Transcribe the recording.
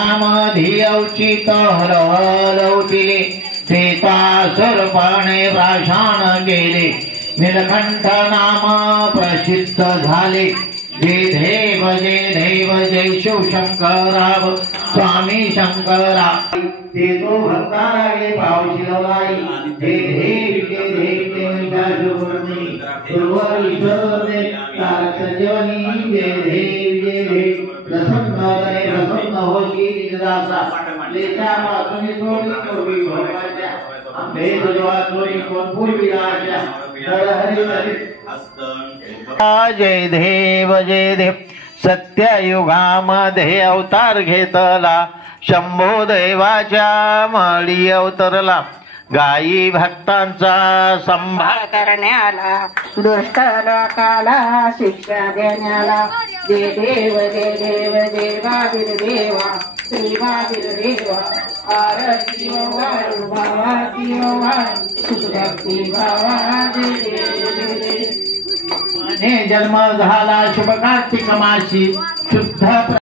मध्ये अवचित हरवले सीतासुर पाणे प्राशान केले नीलकंठ नाम प्रसिद्ध झाले जय देव जय शिवशंकराव स्वामी शंकरा ते तो भक्तागे पावशिलाई जय देव ईश्वरने तारकजनी जय देव प्रसन्न होशी निजदासा लेता मातुनी थोडी थोडी भगवाच्या आंबे दुजवा थोडी कोण पूर्वीराजा जय देव सत्ययुगामध्ये अवतार घेतला शंभो देवाच्या मळी अवतरला गायी भक्तांचा संभाळ करण्याला दुष्ट लोकाला शिक्षा देण्याला जय देव देवादिर देवा श्रीवादिर देवा आरती वाळू भावाती वाळू भक्ती भावादी जन्म झाला शुभ कार्तिक मासी शुद्ध